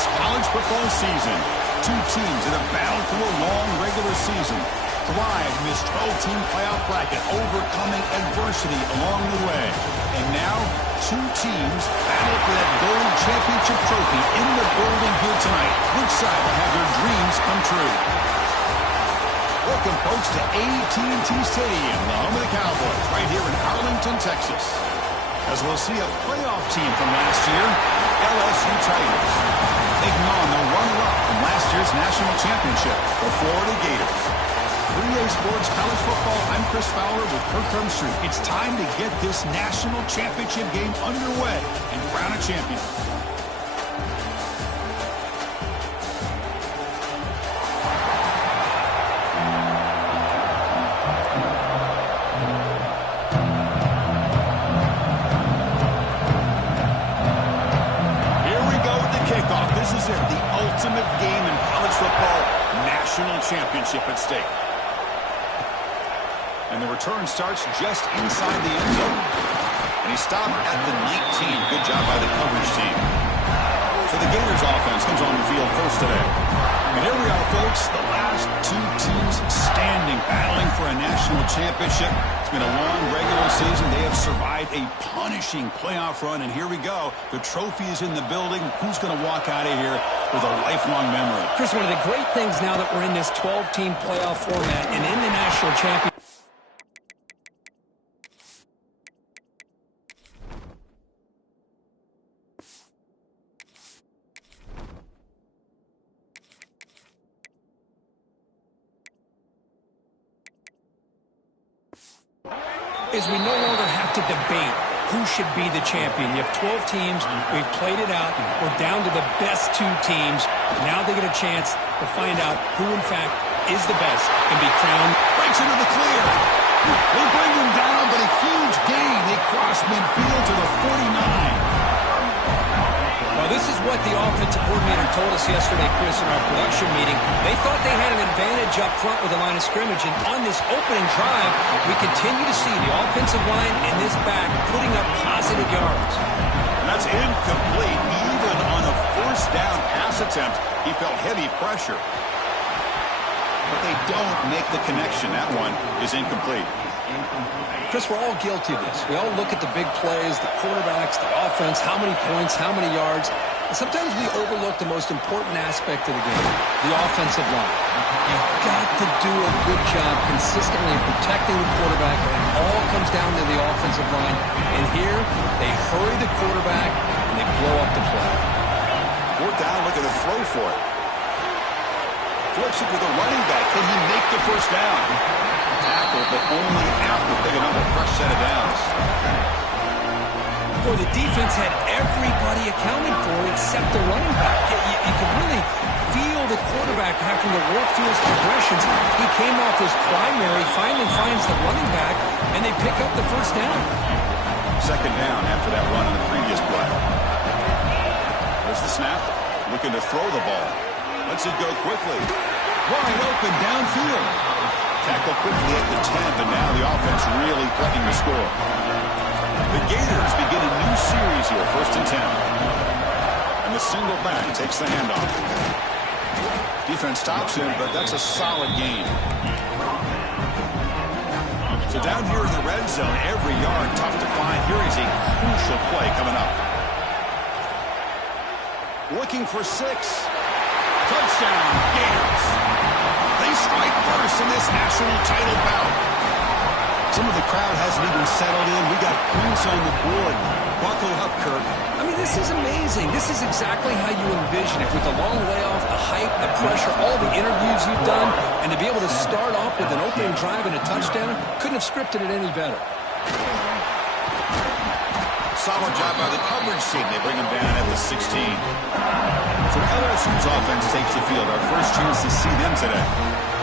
this college football season. Two teams that have battled through a long regular season, thrived in this 12-team playoff bracket, overcoming adversity along the way. And now, two teams battle for that gold championship trophy in the building here tonight. Which side will have their dreams come true? Welcome, folks, to AT&T Stadium, the home of the Cowboys, right here in Arlington, Texas. As we'll see a playoff team from last year, LSU Tigers, taking on the runner-up from last year's national championship, the Florida Gators. 3A Sports College Football, I'm Chris Fowler with Kirk Herbstreit. It's time to get this national championship game underway and crown a champion. Ultimate game in college football, national championship at stake. And the return starts just inside the end zone. And he stopped at the 19. Good job by the coverage team. So the Gators offense comes on the field first today. And here we are, folks, the last two teams standing, battling for a national championship. It's been a long regular season. They have survived a punishing playoff run, and here we go. The trophy is in the building. Who's going to walk out of here with a lifelong memory? Chris, one of the great things now that we're in this 12-team playoff format and in the national championship is we no longer have to debate who should be the champion. You have 12 teams. We've played it out. We're down to the best two teams. Now they get a chance to find out who, in fact, is the best and be crowned. Breaks into the clear. They bring him down, but a huge gain. They cross midfield to the 49. Well, this is what the offensive coordinator told us yesterday, Chris, in our production meeting. They thought they had an advantage up front with the line of scrimmage, and on this opening drive, we continue to see the offensive line and this back putting up positive yards. That's incomplete. Even on a first down pass attempt, he felt heavy pressure. But they don't make the connection. That one is incomplete. Chris, we're all guilty of this. We all look at the big plays, the quarterbacks, the offense, how many points, how many yards. And sometimes we overlook the most important aspect of the game, the offensive line. You've got to do a good job consistently protecting the quarterback, and it all comes down to the offensive line. And here, they hurry the quarterback, and they blow up the play. Fourth down, look at the throw for it. Flips it to the running back. Can he make the first down? Tackle, but only after picking up a fresh set of downs. Boy, the defense had everybody accounted for except the running back. You could really feel the quarterback having to work through his progressions. He came off his primary, finally finds the running back, and they pick up the first down. Second down after that run on the previous play. There's the snap. Looking to throw the ball. Lets it go quickly. Wide open downfield. Tackle quickly at the 10, but now the offense really threatening to score. The Gators begin a new series here, 1st and 10. And the single back takes the handoff. Defense stops him, but that's a solid gain. So down here in the red zone, every yard tough to find. Here is a crucial play coming up. Looking for 6. Touchdown, Gators. They strike first in this national title bout. Some of the crowd hasn't even settled in. We got points on the board. Buckle up, Kirk. I mean, this is amazing. This is exactly how you envision it, with the long layoff, the hype, the pressure, all the interviews you've done, and to be able to start off with an opening drive and a touchdown, couldn't have scripted it any better. Solid job by the coverage team. They bring him down at the 16. So LSU's offense takes the field. Our first chance to see them today.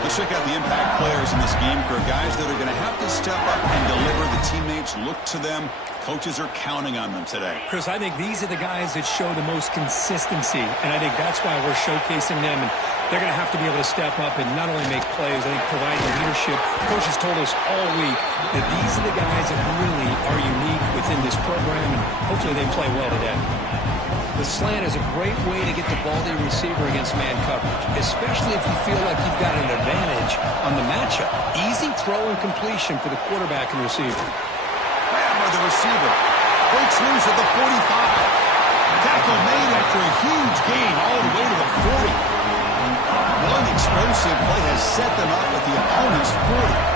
Let's check out the impact players in this game, for guys that are going to have to step up and deliver. The teammates look to them. Coaches are counting on them today. Chris, I think these are the guys that show the most consistency, and I think that's why we're showcasing them. And they're going to have to be able to step up and not only make plays, I think provide the leadership. Coaches told us all week that these are the guys that really are unique within this program, and hopefully they play well today. The slant is a great way to get the ball to your receiver against man coverage, especially if you feel like you've got an advantage on the matchup. Easy throw and completion for the quarterback and receiver. Bam by the receiver. Breaks loose at the 45. Tackle made after a huge gain all the way to the 40. One explosive play has set them up at the opponent's 40.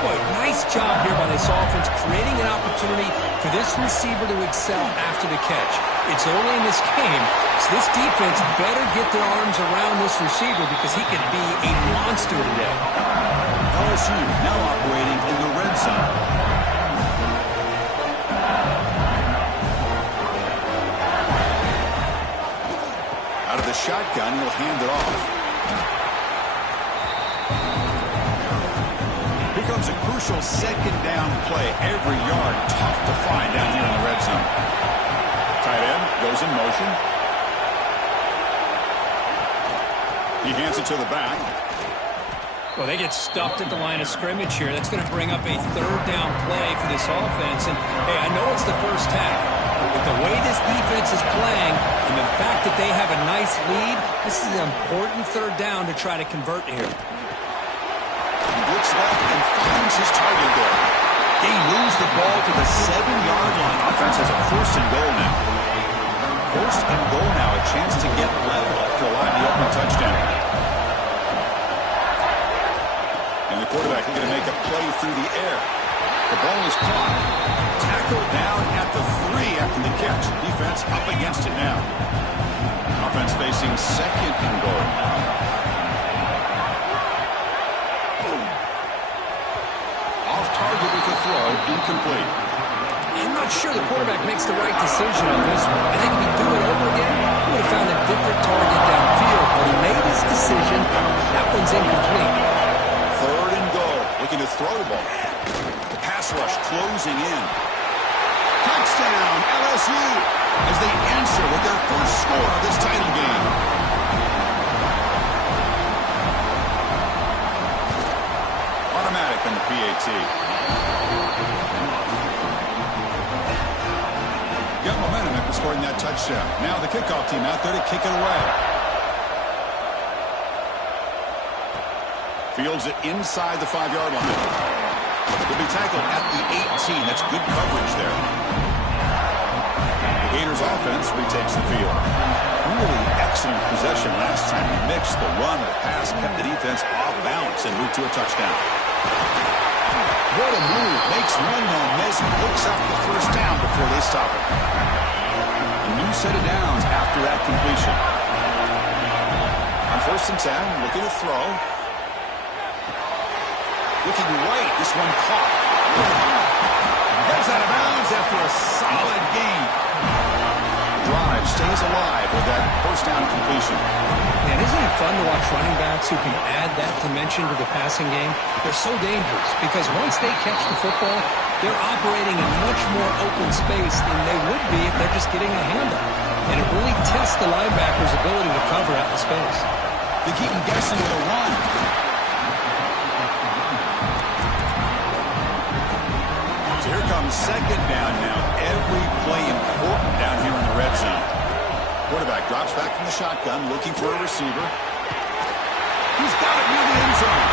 Boy, nice job here by this offense, creating an opportunity for this receiver to excel after the catch. It's early in this game, so this defense better get their arms around this receiver because he could be a monster today. LSU now operating in the red zone. Out of the shotgun, he'll hand it off. Here comes a crucial second down play. Every yard tough to find down here in the red zone. Tight end goes in motion. He hands it to the back. Well, they get stuffed at the line of scrimmage here. That's going to bring up a third down play for this offense. And, hey, I know it's the first half, but the way this defense is playing and the fact that they have a nice lead, this is an important third down to try to convert here. Looks left and finds his target there. He moves the ball to the 7-yard line. Offense has a first and goal now. First and goal now, a chance to get level after allowing the opening touchdown. And the quarterback looking to make a play through the air. The ball is caught. Tackled down at the 3 after the catch. Defense up against it now. Offense facing second and goal. Target with a throw, incomplete. I'm not sure the quarterback makes the right decision on this one. I think if he'd do it over again, he would have found a different target downfield. But he made his decision. That one's incomplete. Third and goal. Looking to throw the ball. The pass rush closing in. Touchdown, LSU, as they answer with their first score of this title game. Automatic in the PAT. Got momentum after scoring that touchdown. Now the kickoff team out there to kick it away. Fields it inside the 5-yard line. Will be tackled at the 18. That's good coverage there. The Gators offense retakes the field. Really excellent possession last time. He mixed the run, the pass, kept the defense off balance and moved to a touchdown. What a move. Makes one no miss. Picks up the first down before they stop it. A new set of downs after that completion. On 1st and 10, looking to throw. Looking right. This one caught. Gets out of bounds after a solid gain. Drive stays alive with that first down completion. Man, isn't it fun to watch running backs who can add that dimension to the passing game? They're so dangerous because once they catch the football, they're operating in much more open space than they would be if they're just getting a handoff. And it really tests the linebacker's ability to cover out the space. They keep him guessing with a run. So here comes second down now. Every play important down here in the red zone. Quarterback drops back from the shotgun, looking for a receiver. He's got it near the end zone.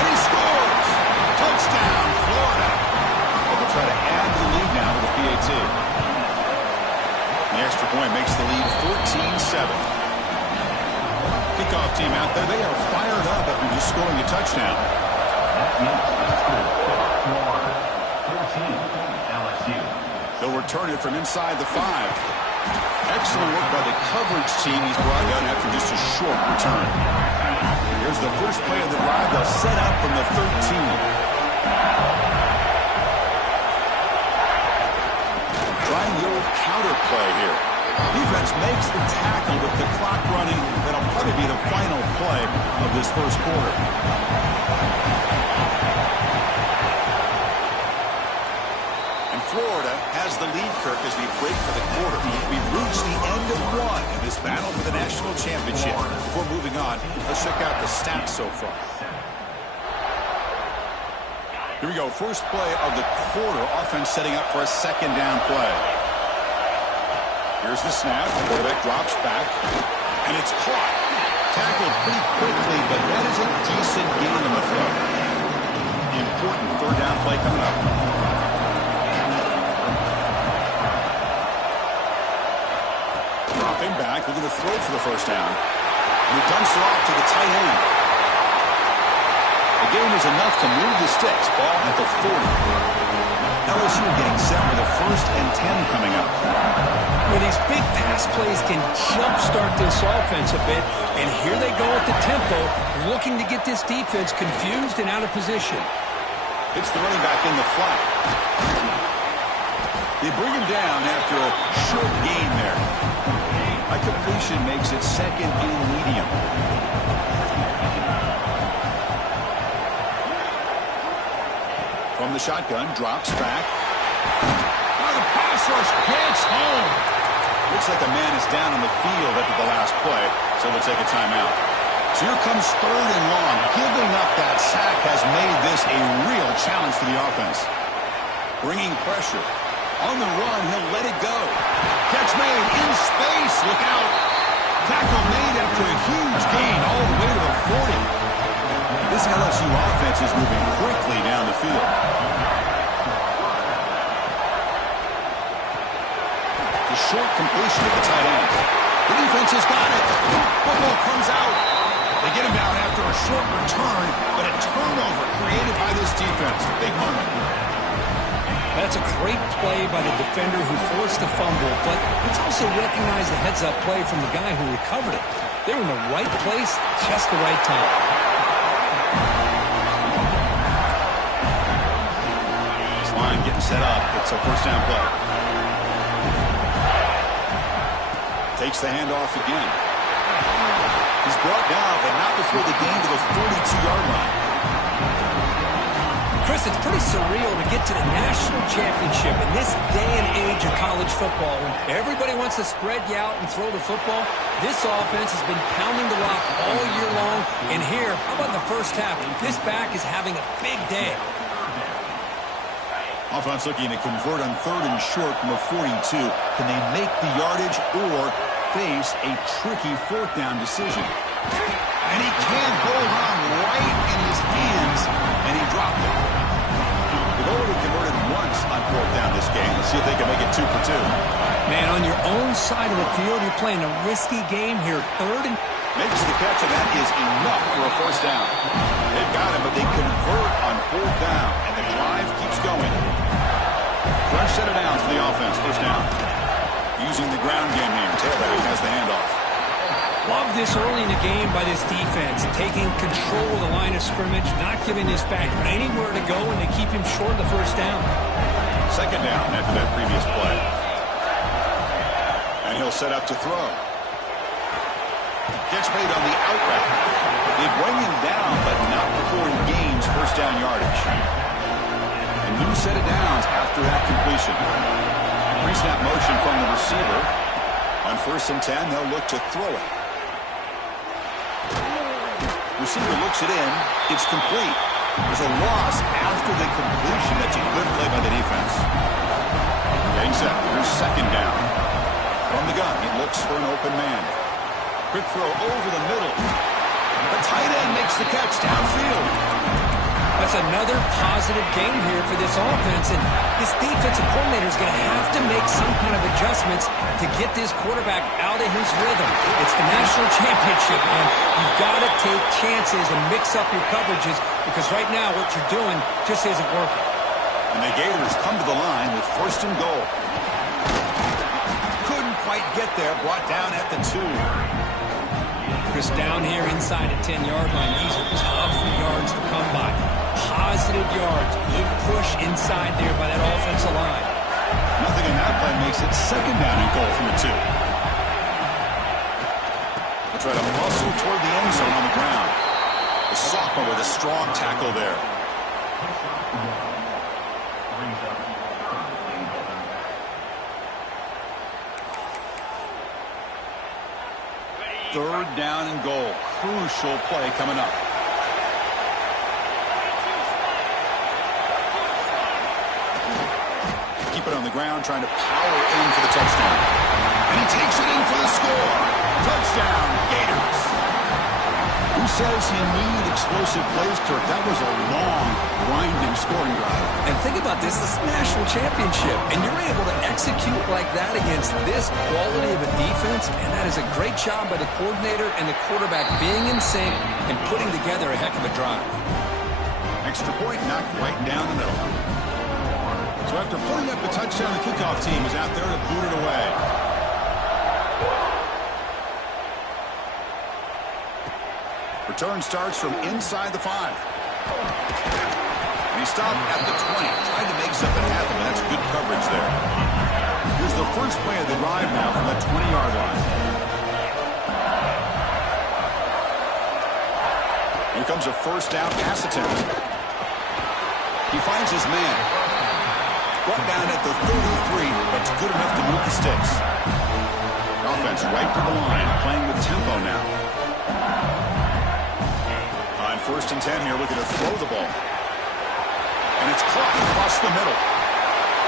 And he scores! Touchdown, Florida. They'll try to add to the lead now with the PAT. The extra point makes the lead 14-7. Kickoff team out there. They are fired up after just scoring a touchdown. They'll return it from inside the 5. Excellent work by the coverage team. He's brought down after just a short return. Here's the first play of the drive. They'll set up from the 13. Trying the old counter play here. Defense makes the tackle with the clock running. That'll probably be the final play of this first quarter. Florida has the lead, Kirk, as we break for the quarter. We've reached the end of one in this battle for the national championship. Before moving on, let's check out the stats so far. Here we go. First play of the quarter. Offense setting up for a second down play. Here's the snap. Quarterback drops back, and it's caught. Tackled pretty quickly, but that is a decent gain on the throw. Important third down play coming up. Dropping back, looking to throw for the first down. And he dumps it off to the tight end. The game is enough to move the sticks. Ball at the 40. LSU getting set with a 1st and 10 coming up. Well, these big pass plays can jumpstart this offense a bit, and here they go at the tempo, looking to get this defense confused and out of position. It's the running back in the flat. They bring him down after a short gain there. A completion makes it 2nd and medium. From the shotgun, drops back. Oh, the pass rush hits home. Looks like a man is down on the field after the last play, so they'll take a timeout. So here comes 3rd and long. Giving up that sack has made this a real challenge for the offense. Bringing pressure. On the run, he'll let it go. Catch made in space. Look out. Tackle made after a huge gain all the way to the 40. This LSU offense is moving quickly down the field. The short completion of the tight end. The defense has got it. Football comes out. They get him down after a short return, but a turnover created by this defense. Big moment. That's a great play by the defender who forced the fumble, but let's also recognize the heads-up play from the guy who recovered it. They were in the right place, just the right time. This line getting set up. It's a 1st down play. Takes the handoff again. He's brought down, but not before the gain to the 42-yard line. Chris, it's pretty surreal to get to the national championship in this day and age of college football. When everybody wants to spread you out and throw the football, this offense has been pounding the rock all year long. And here, how about in the first half? This back is having a big day. Offense looking to convert on 3rd and short from a 42. Can they make the yardage or face a tricky 4th down decision? And he can't hold on right in his hands, and he dropped it. They've already converted once on 4th down this game. Let's see if they can make it 2 for 2. Man, on your own side of the field, you're playing a risky game here. 3rd and... Makes the catch, and that is enough for a 1st down. They've got him, but they convert on 4th down, and the drive keeps going. Fresh set of downs for the offense. 1st down. Using the ground game here. Taylor has the handoff. Love this early in the game by this defense, taking control of the line of scrimmage, not giving this back anywhere to go, and they keep him short of the 1st down. 2nd down after that previous play. And he'll set up to throw. Gets made on the out route. They bring him down, but not before he gains 1st down yardage. A new set of downs after that completion. Pre-snap motion from the receiver. On 1st and 10, they'll look to throw it. Receiver looks it in. It's complete. There's a loss after the completion. That's a good play by the defense. Getting set. Here's 2nd down. From the gun, he looks for an open man. Quick throw over the middle. The tight end makes the catch downfield. That's another positive game here for this offense, and this defensive coordinator is going to have to make some kind of adjustments to get this quarterback out of his rhythm. It's the national championship, and you've got to take chances and mix up your coverages, because right now what you're doing just isn't working. And the Gators come to the line with 1st and goal. Couldn't quite get there, brought down at the 2. Chris, down here inside the 10-yard line, these are tough yards to come by. Positive yards, good push inside there by that offensive line. Nothing in that play makes it 2nd down and goal from the 2. They try to muscle toward the end zone on the ground. The sophomore with a strong tackle there. Third down and goal. Crucial play coming up. Keep it on the ground, trying to power in for the touchdown. And he takes it in for the score. Touchdown, Gators. Who says you need explosive plays, Kirk? That was a long, grinding scoring drive. And think about this is a national championship, and you're able to execute like that against this quality of a defense, and that is a great job by the coordinator and the quarterback being in sync and putting together a heck of a drive. Extra point knocked right down the middle. So after putting up the touchdown, the kickoff team is out there to boot it away. Return starts from inside the 5. And he stopped at the 20. Tried to make something happen, but that's good coverage there. Here's the first play of the drive now from the 20-yard line. Here comes a first down pass attempt. He finds his man. Brought down at the 33, but it's good enough to move the sticks. Offense right to the line, playing with tempo now. On 1st and 10 here, looking to throw the ball. And it's caught across the middle.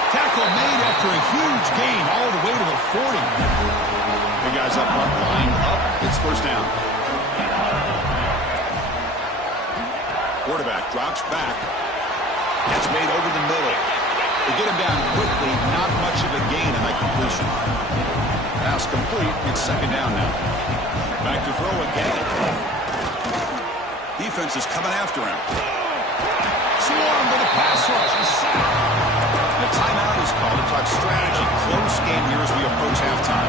Tackle made after a huge gain all the way to the 40. The guys up front, line up. It's first down. Quarterback drops back. Gets made over the middle. They get him down quickly. Not much of a gain in that completion. Pass complete. It's second down now. Back to throw again. Defense is coming after him. Swarm with a pass rush. He's sacked. The timeout is called to talk strategy. Close game here as we approach halftime.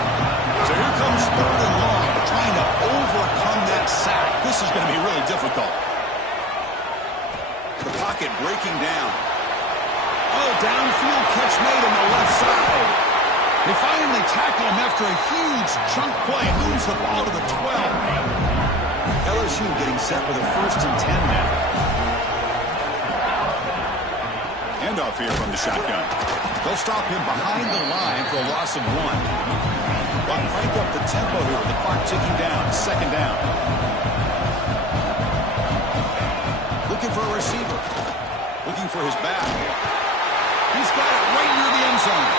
So here comes 3rd and long. Trying to overcome that sack. This is going to be really difficult. The pocket breaking down. Oh, downfield catch made on the left side. They finally tackle him after a huge chunk play. Moves the ball to the 12. LSU getting set with a 1st and 10 now. Handoff here from the shotgun. They'll stop him behind the line for a loss of 1. But crank up the tempo here with the clock ticking down. Second down. Looking for a receiver. Looking for his back. He's got it right near the end zone.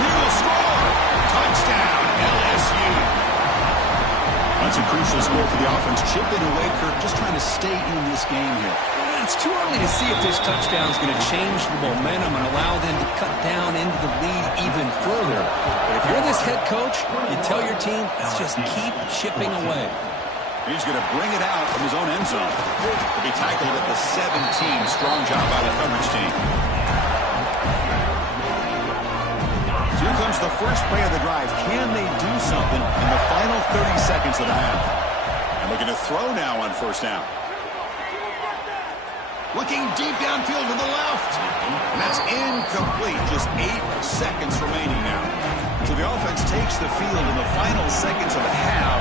He will score. Touchdown, LSU. That's a crucial score for the offense. Chipping away, Kirk, just trying to stay in this game here. It's too early to see if this touchdown is going to change the momentum and allow them to cut down into the lead even further. But if you're this head coach, you tell your team, let's just keep chipping away. He's going to bring it out from his own end zone. To be tackled at the 17. Strong job by the coverage team. So here comes the first play of the drive. Can they do something in the final 30 seconds of the half? And looking to throw now on 1st down. Looking deep downfield to the left. And that's incomplete. Just 8 seconds remaining now. So the offense takes the field in the final seconds of the half.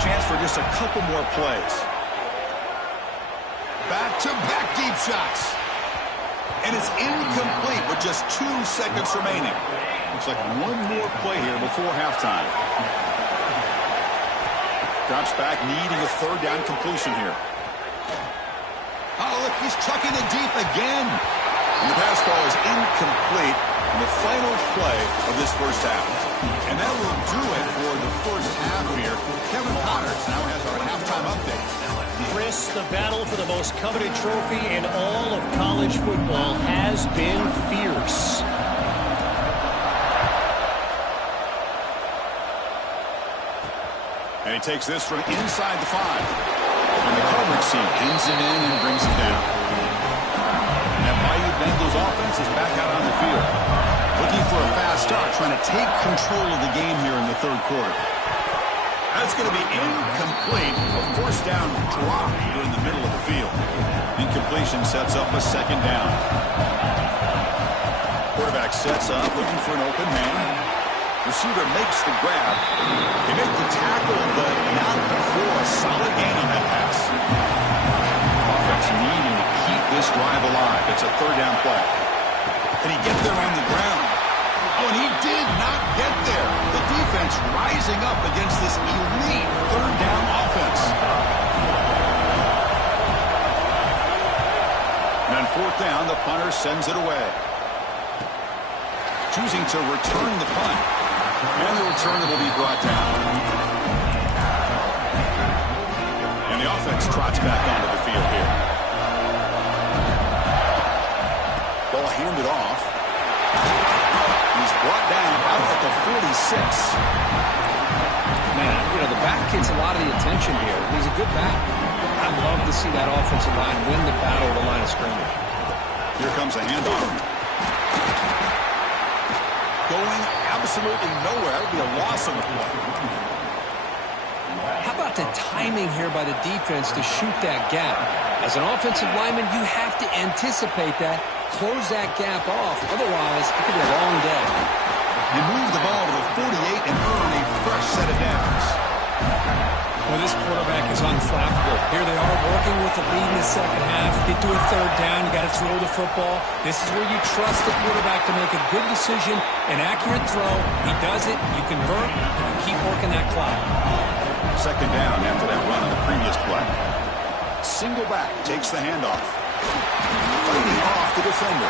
Chance for just a couple more plays. Back-to-back deep shots. And it's incomplete with just 2 seconds remaining. Looks like one more play here before halftime. Drops back, needing a 3rd down completion here. Oh, look, he's chucking it deep again. And the pass ball is incomplete in the final play of this first half. And that will do it for the first half here. Kevin Connors now has our halftime update. Chris, the battle for the most coveted trophy in all of college football has been fierce. And he takes this from inside the 5. And the coverage team pins him in and brings him down. And that Mighty Bengals offense is back out on the field. Looking for a fast start, trying to take control of the game here in the 3rd quarter. That's going to be incomplete. A 4th down drop here in the middle of the field. Incompletion sets up a 2nd down. Quarterback sets up, looking for an open man. Receiver makes the grab. They make the tackle, but not before a solid gain on that pass. Offense needing to keep this drive alive. It's a 3rd down play. Can he get there on the ground? Oh, and he did not get there. The defense rising up against this elite 3rd down offense. And on 4th down, the punter sends it away. choosing to return the punt. And the return will be brought down. And the offense trots back onto the field here. Ball handed off. He's brought down out at the 46. Man, you know, the back gets a lot of the attention here. He's a good back. I'd love to see that offensive line win the battle of the line of scrimmage. Here comes a handoff. Going absolutely nowhere. That would be a loss on the play. How about the timing here by the defense to shoot that gap? As an offensive lineman, you have to anticipate that, close that gap off. Otherwise, it could be a long day. You move the ball to the 48 and earn a fresh set of downs. Well, this quarterback is unflappable. Here they are working with the lead in the second half. Get to a third down. You got to throw the football. This is where you trust the quarterback to make a good decision, an accurate throw. He does it. You convert, and you keep working that clock. Second down after that run on the previous play. Single back takes the handoff. Fighting off the defender.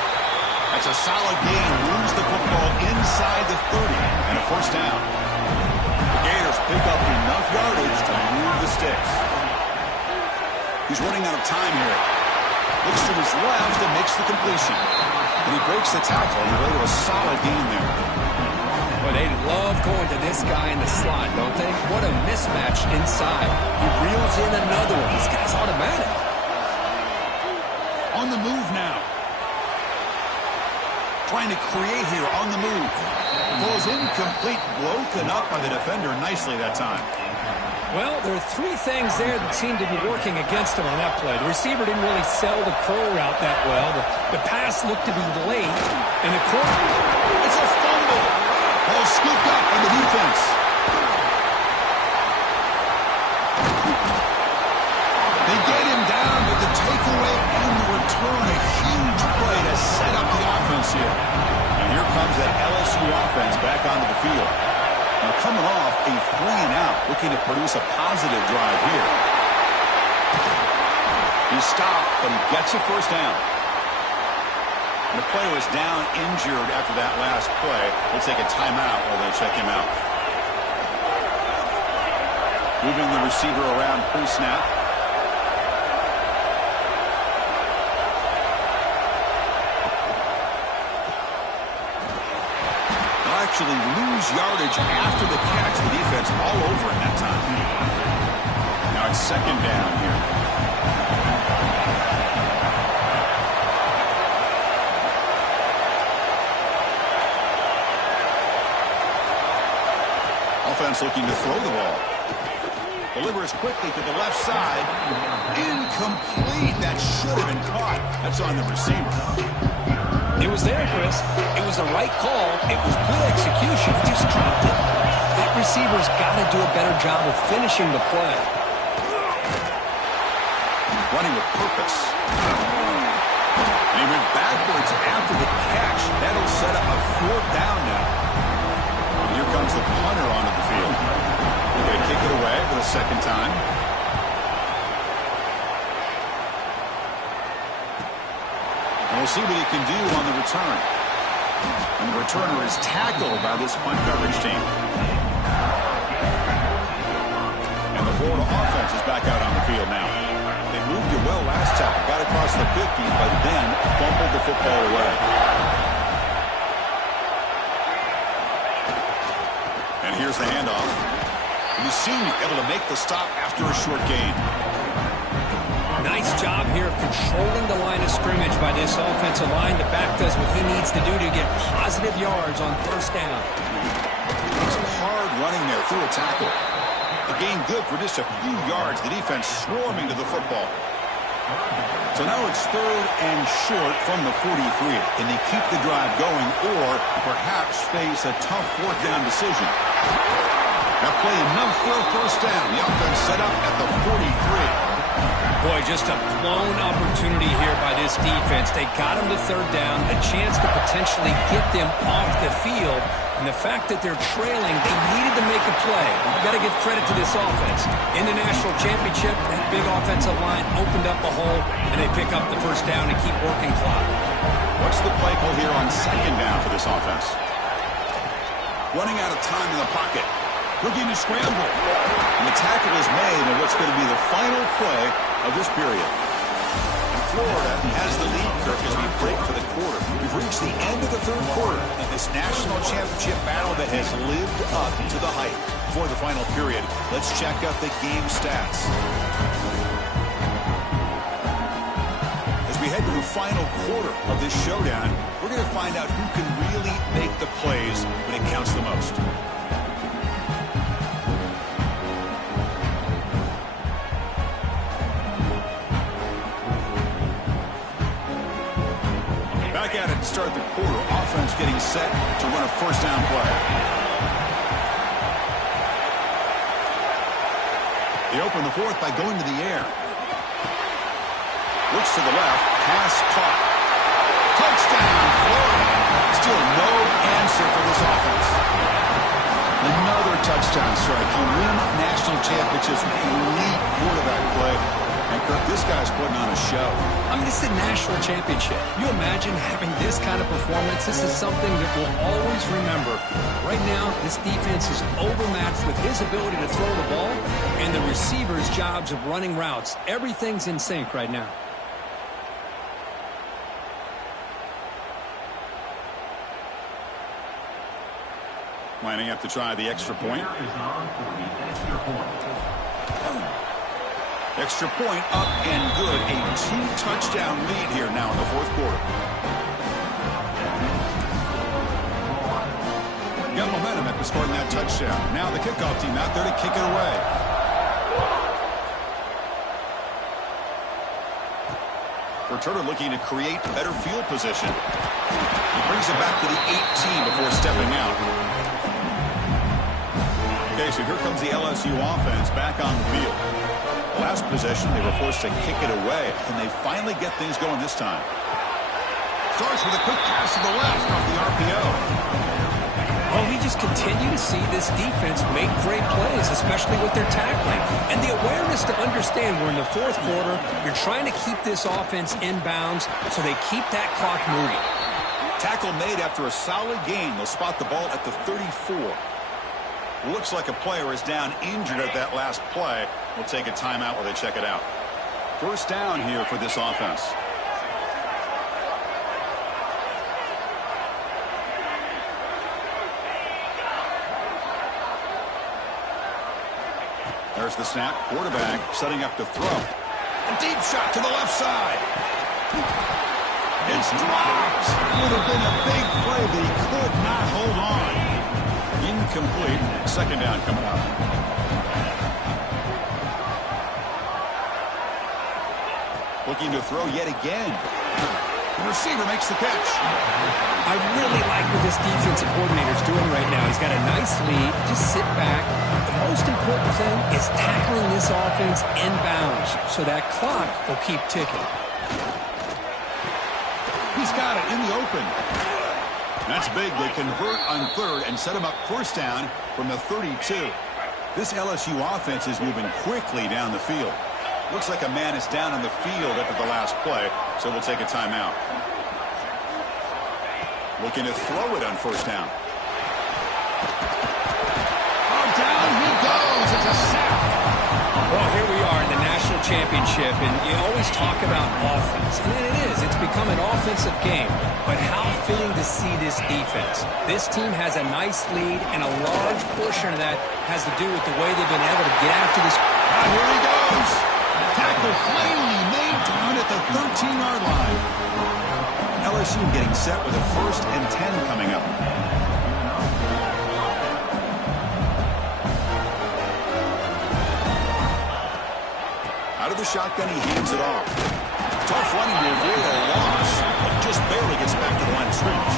That's a solid gain. Moves the football inside the 30 and a first down. The Gators pick up enough yardage to move the sticks. He's running out of time here. Looks to his left and makes the completion. And he breaks the tackle on the way to a solid gain there. But they love going to this guy in the slot, don't they? What a mismatch inside. He reels in another one. This guy's automatic. On the move now. Trying to create here on the move. Goes incomplete, broken up by the defender nicely that time. Well, there are three things there that seem to be working against him on that play. The receiver didn't really sell the curl route that well. The pass looked to be late. And the quarterback, it's a fumble. Ball scooped up in the defense. They get him down with the takeaway and the return. A huge play to set up the offense here. And here comes that LSU offense back onto the field. Now coming off a 3-and-out, looking to produce a positive drive here. He stopped, but he gets a first down. The player was down injured after that last play. They'll take a timeout while they check him out. Moving the receiver around pre-snap. They'll actually lose yardage after the catch. The defense all over in that time. Now it's second down here. Offense looking to throw the ball. Delivers quickly to the left side. Incomplete. That should have been caught. That's on the receiver. it was there, Chris. It was the right call. It was good execution. He just dropped it. That receiver's got to do a better job of finishing the play. Running with purpose. And he went backwards after the catch. That'll set up a fourth down now. Here comes the punter onto the field. They're going to kick it away for the second time. And we'll see what he can do on the return. And the returner is tackled by this punt coverage team. And the Florida offense is back out on the field now. They moved it well last time. Got across the 50, but then fumbled the football away. And here's the handoff. And the senior able to make the stop after a short gain. Nice job here of controlling the line of scrimmage by this offensive line. The back does what he needs to do to get positive yards on first down. Some hard running there through a tackle. The gain good for just a few yards. The defense swarming to the football. So now it's third and short from the 43. Can they keep the drive going or perhaps face a tough fourth down decision? Now play enough for a first down. The offense set up at the 43. Boy, just a blown opportunity here by this defense. They got him to third down, a chance to potentially get them off the field. And the fact that they're trailing, they needed to make a play. You've got to give credit to this offense. In the national championship, that big offensive line opened up a hole, and they pick up the first down and keep working clock. What's the play call here on second down for this offense? Running out of time in the pocket. Looking to scramble. And the tackle is made in what's going to be the final play of this period. And Florida has the lead, Kirk, as we break for the quarter. We've reached the end of the third quarter in this national championship battle that has lived up to the hype. For the final period, let's check out the game stats. As we head to the final quarter of this showdown, we're going to find out who can really make the plays when it counts the most. Back at it to start the quarter. Offense getting set to run a first down play. They open the fourth by going to the air. Looks to the left. Pass caught. Touchdown, Florida. Still no answer for this offense. Another touchdown strike. You win national championships with elite quarterback play. And Kirk, this guy's putting on a show. I mean, this is a national championship. You imagine having this kind of performance? This is something that we'll always remember. Right now, this defense is overmatched with his ability to throw the ball and the receivers' jobs of running routes. Everything's in sync right now. Lining up to try the extra point. Extra point up and good. A 2-touchdown lead here now in the fourth quarter. Got momentum after scoring that touchdown. Now the kickoff team out there to kick it away. Returner looking to create better field position. He brings it back to the 18 before stepping out. Okay, so here comes the LSU offense back on the field. Last possession, they were forced to kick it away. Can they finally get things going this time? Starts with a quick pass to the left off the RPO. Oh, we just continue to see this defense make great plays, especially with their tackling. And the awareness to understand we're in the fourth quarter, you're trying to keep this offense in bounds so they keep that clock moving. Tackle made after a solid gain. They'll spot the ball at the 34. Looks like a player is down injured at that last play. We'll take a timeout while they check it out. First down here for this offense. There's the snap. Quarterback setting up to throw. A deep shot to the left side. It's dropped. Would have been a big play, but he could not hold on. Incomplete. Second down coming up. Looking to throw yet again. The receiver makes the catch. I really like what this defensive coordinator is doing right now. He's got a nice lead. Just sit back. The most important thing is tackling this offense in bounds so that clock will keep ticking. He's got it in the open. That's big. They convert on third and set him up first down from the 32. This LSU offense is moving quickly down the field. Looks like a man is down on the field after the last play, so we'll take a timeout. Looking to throw it on first down. Oh, down he goes. It's a sack. Well, here we are in the national championship, and you always talk about offense. And it is. It's become an offensive game. But how fitting to see this defense. This team has a nice lead, and a large portion of that has to do with the way they've been able to get after this. Here he goes. Tackle finally made down at the 13-yard line. LSU getting set with a 1st and 10 coming up. Out of the shotgun, he hands it off. Tough running to avoid a loss, but just barely gets back to the line of scrimmage.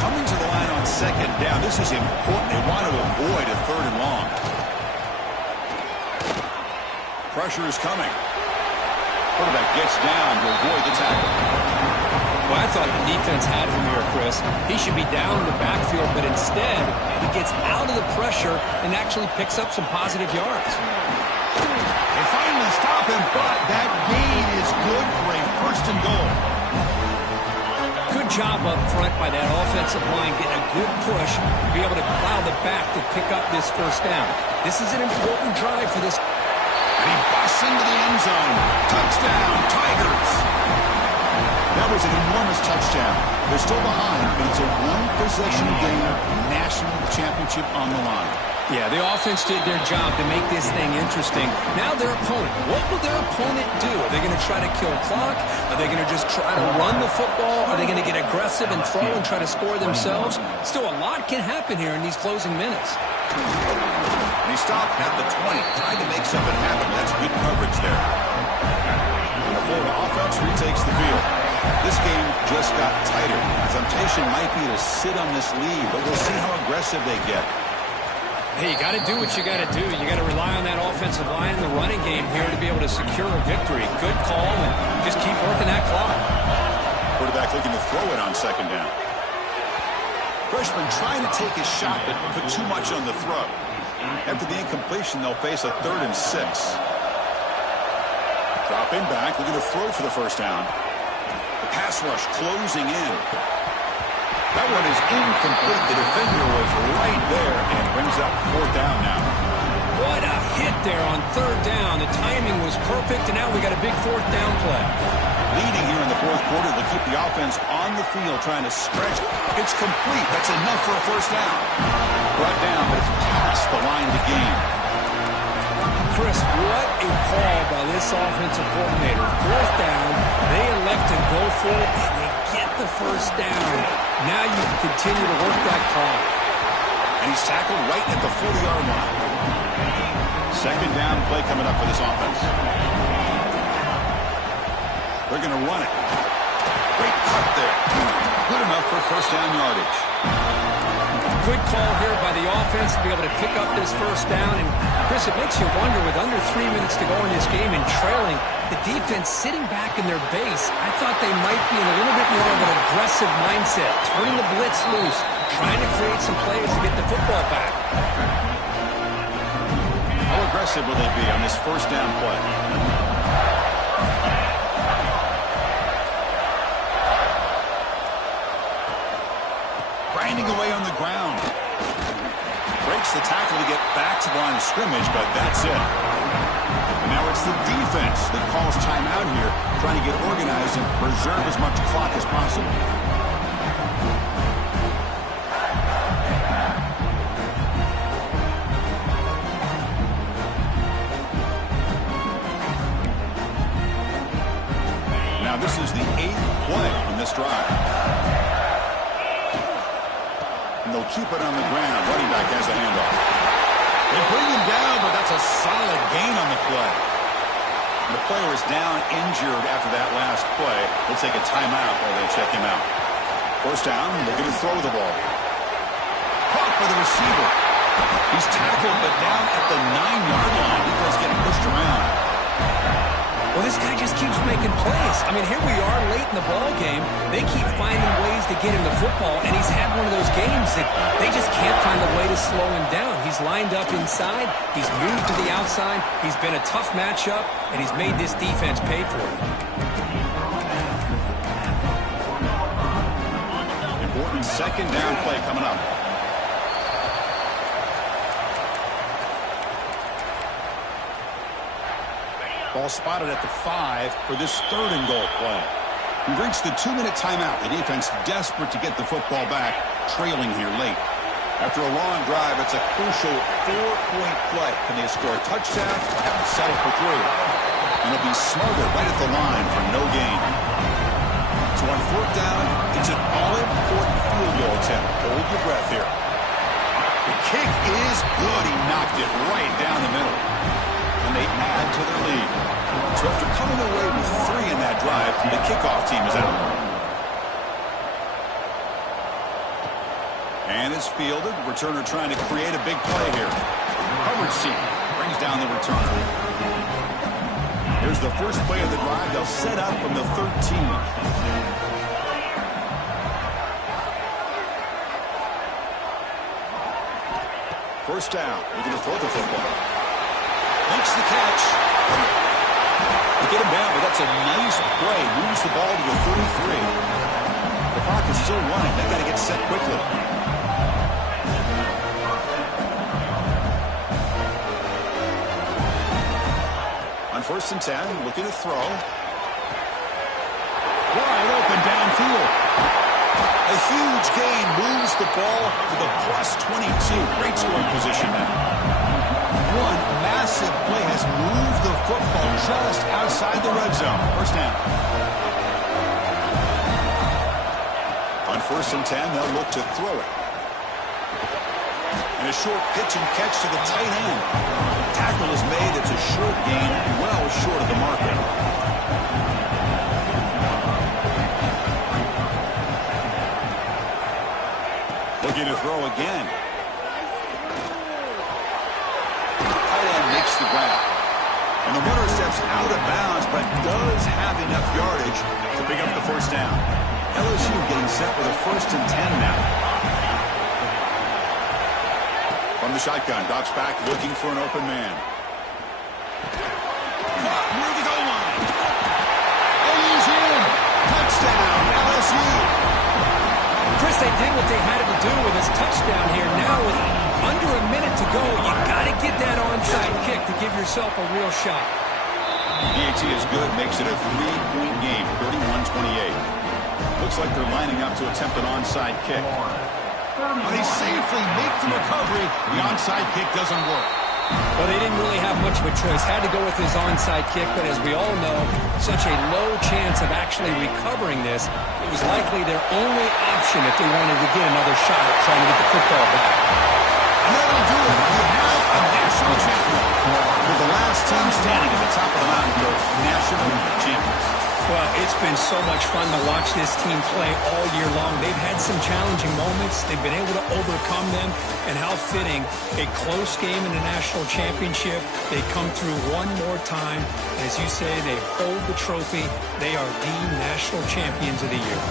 Coming to the line on second down, this is important. They want to avoid a 3rd and long. Pressure is coming. Quarterback gets down to avoid the tackle. Well, I thought the defense had him here, Chris. He should be down in the backfield, but instead, he gets out of the pressure and actually picks up some positive yards. They finally stop him, but that gain is good for a 1st and goal. Good job up front by that offensive line, getting a good push to be able to allow the back to pick up this first down. This is an important drive for this. And he busts into the end zone. Touchdown, Tigers. That was an enormous touchdown. They're still behind, but it's a one-possession game, national championship on the line. Yeah, the offense did their job to make this thing interesting. Now their opponent. What will their opponent do? Are they going to try to kill clock? Are they going to just try to run the football? Are they going to get aggressive and throw and try to score themselves? Still, a lot can happen here in these closing minutes. And he stopped at the 20, trying to make something happen. That's good coverage there. The Florida offense retakes the field. This game just got tighter. The temptation might be to sit on this lead, but we'll see how aggressive they get. Hey, you got to do what you got to do. You got to rely on that offensive line in the running game here to be able to secure a victory. Good call, and just keep working that clock. Quarterback looking to throw it on second down. Freshman trying to take his shot, but put too much on the throw. After the incompletion, they'll face a 3rd and 6. Dropping back, looking to throw for the first down. The pass rush closing in. That one is incomplete. The defender was right there and brings up 4th down now. What a hit there on 3rd down. The timing was perfect, and now we got a big 4th down play. Leading here in the 4th quarter to keep the offense on the field, trying to stretch. It's complete. That's enough for a first down. Brought down, but it's past the line to gain. Chris, what a call by this offensive coordinator. 4th down, they elect to go for it, and they get the first down. Now you can continue to work that clock. And he's tackled right at the 40-yard line. Second down play coming up for this offense. They're going to run it. Great cut there. Good enough for first down yardage. Good call here by the offense to be able to pick up this first down. And, Chris, it makes you wonder, with under 3 minutes to go in this game and trailing, the defense sitting back in their base, I thought they might be in a little bit more of an aggressive mindset, turning the blitz loose, trying to create some plays to get the football back. How aggressive will they be on this first down play? Grinding away on the ground. Breaks the tackle to get back to the line of scrimmage, but that's it. And now it's the defense that calls timeout here, trying to get organized and preserve as much clock as possible. Now this is the 8th play on this drive. And they'll keep it on the ground. Running back has the handoff. They bring him down, but that's a solid gain on the play. The player is down injured after that last play. They'll take a timeout while they check him out. First down, they're going to throw the ball. Caught by the receiver. He's tackled, but down at the 9-yard line. He does get pushed around. Well, this guy just keeps making plays. I mean, here we are late in the ball game. They keep finding ways to get him the football, and he's had one of those games that they just can't find a way to slow him down. He's lined up inside. He's moved to the outside. He's been a tough matchup, and he's made this defense pay for it. Important second down play coming up. Ball spotted at the 5 for this 3rd and goal play. We've reached the 2-minute timeout. The defense desperate to get the football back, trailing here late. After a long drive, it's a crucial 4-point play. Can they score a touchdown or have to settle for 3? And it'll be smothered right at the line for no gain. So on 4th down, it's an all-important field goal attempt. Hold your breath here. The kick is good. He knocked it right down the middle. And they add to their lead. So after coming away with 3 in that drive, the kickoff team is out. And it's fielded. Returner trying to create a big play here. Coverage team brings down the returner. Here's the first play of the drive. They'll set up from the 13. First down. Looking to throw the football. Makes the catch. They get him down, but that's a nice play. Moves the ball to the 33. They'll clock is still running. They've got to get set quickly. On 1st and 10, looking to throw. Wide open downfield. A huge gain moves the ball to the +22. Great scoring position now. One massive play has moved the football just outside the red zone. 1st down. On 1st and 10, they'll look to throw it. And a short pitch and catch to the tight end. Tackle is made. It's a short gain, well short of the marker. Looking to throw again. Tight end makes the grab. And the runner steps out of bounds, but does have enough yardage to pick up the 1st down. LSU getting set with a 1st and 10 now. From the shotgun, Doc's back looking for an open man. Near the goal line. And he's in. Touchdown, LSU. Chris, they did what they had to do with his touchdown here. Now with under a minute to go, you got to get that onside kick to give yourself a real shot. PAT is good, makes it a 3-point game, 31-28. Looks like they're lining up to attempt an onside kick. But he safely makes the recovery. The onside kick doesn't work. Well, they didn't really have much of a choice. Had to go with his onside kick, but as we all know, such a low chance of actually recovering this. It was likely their only option if they wanted to get another shot at trying to get the football back. And that'll do it. We have a national champion. With the last team standing at the top of the mountain, the national champions. Well, it's been so much fun to watch this team play all year long. They've had some challenging moments. They've been able to overcome them. And how fitting, a close game in the national championship. They come through one more time. As you say, they hold the trophy. They are the national champions of the year.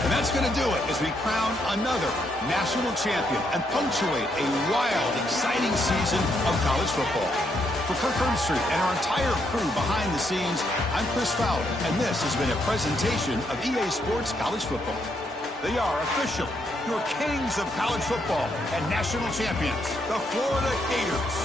And that's going to do it as we crown another national champion and punctuate a wild, exciting season of college football. For Kirk Herbstreit and our entire crew behind the scenes, I'm Chris Fowler, and this has been a presentation of EA Sports College Football. They are officially your kings of college football and national champions, the Florida Gators.